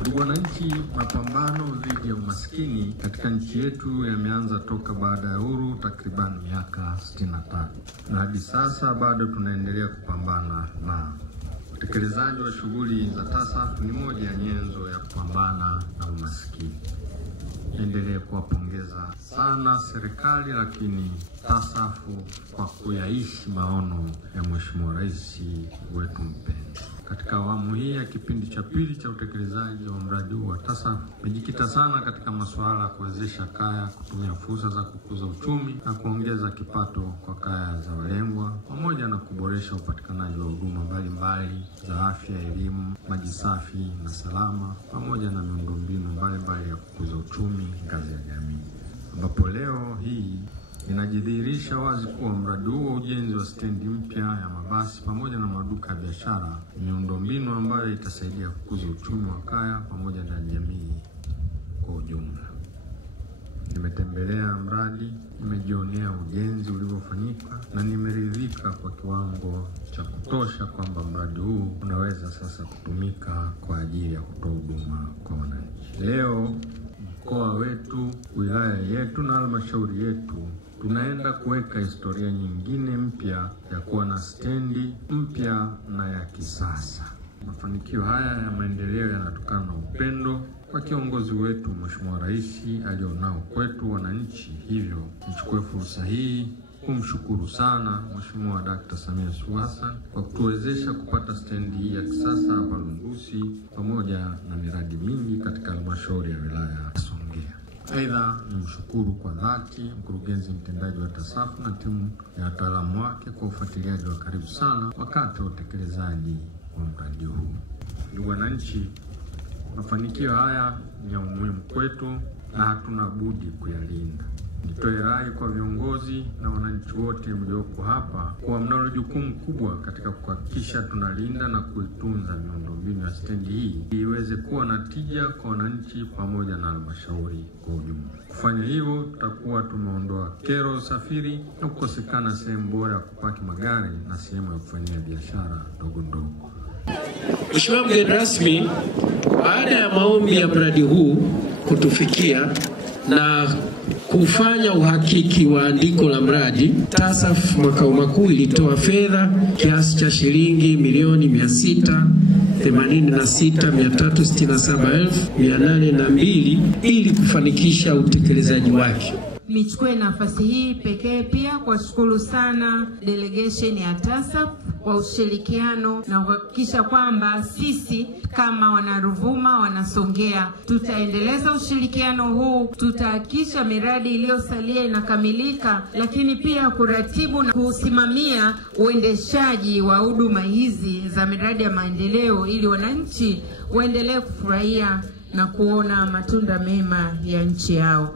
Ndugu wananchi, mapambano dhidi ya umaskini katika nchi yetu yameanza toka baada ya uhuru takriban miaka 63. Na hadi sasa bado tunaendelea kupambana na utekelezaji wa shughuli za TASAF ni moja ya nyenzo ya kupambana na umaskini. Endelee kuwapongeza sana serikali lakini TASAF kwa kuyaishi maono ya Mheshimiwa Rais wetu mpendwa. Katika awamu hii ya kipindi cha pili cha utekelezaji wa mradi huu wa TASAF, umejikita sana katika masuala ya kuwezesha kaya kutumia fursa za kukuza uchumi na kuongeza kipato kwa kaya za walengwa, pamoja na kuboresha upatikanaji wa huduma mbalimbali za afya, elimu, maji safi na salama, pamoja na miundombinu mbalimbali ya kukuza uchumi ngazi ya jamii. Ambapo leo hii inajidhihirisha wazi kuwa mradi huu wa ujenzi wa stendi mpya ya mabasi pamoja na maduka ya biashara ni miundombinu ambayo itasaidia kukuza uchumi wa kaya pamoja na jamii kwa ujumla. Nimetembelea mradi, nimejionea ujenzi ulivyofanyika na nimeridhika kwa kiwango cha kutosha kwamba mradi huu unaweza sasa kutumika kwa ajili ya kutoa huduma kwa wananchi. Leo mkoa wetu, wilaya yetu na halmashauri yetu tunaenda kuweka historia nyingine mpya ya kuwa na stendi mpya na ya kisasa. Mafanikio haya ya maendeleo yanatokana na upendo kwa kiongozi wetu Mheshimiwa Rais alionao kwetu wananchi. Hivyo nichukue fursa hii kumshukuru sana Mheshimiwa Dr. Samia Suluhu Hassan kwa kutuwezesha kupata stendi hii ya kisasa hapa Lundusi pamoja na miradi mingi katika halmashauri ya wilaya ya Songea. Aidha, nimshukuru kwa dhati mkurugenzi mtendaji wa TASAF na timu ya wataalamu wake kwa ufuatiliaji wa karibu sana wakati wa utekelezaji wa mradi huu. Ndugu wananchi, mafanikio haya ni ya umuhimu kwetu na hatuna budi kuyalinda. Nitoe rai kwa viongozi na wananchi wote mliopo hapa kuwa mnalo jukumu kubwa katika kuhakikisha tunalinda na kuitunza miundombinu ya stendi hii iweze kuwa na tija kwa wananchi pamoja na halmashauri kwa ujumla. Kufanya hivyo, tutakuwa tumeondoa kero usafiri na kukosekana sehemu bora ya kupaki magari na sehemu ya kufanyia biashara ndogo ndogo. Mheshimiwa mgeni rasmi, baada ya maombi ya mradi huu kutufikia na kufanya uhakiki wa andiko la mradi, TASAF makao makuu ilitoa fedha kiasi cha shilingi milioni 686,367,802 ili kufanikisha utekelezaji wake. Nichukue nafasi hii pekee pia kuwashukuru sana delegation ya TASAF kwa ushirikiano na kuhakikisha kwamba sisi kama wanaruvuma, wanasongea, tutaendeleza ushirikiano huu, tutahakikisha miradi iliyosalia inakamilika, lakini pia kuratibu na kusimamia uendeshaji wa huduma hizi za miradi ya maendeleo ili wananchi waendelee kufurahia na kuona matunda mema ya nchi yao.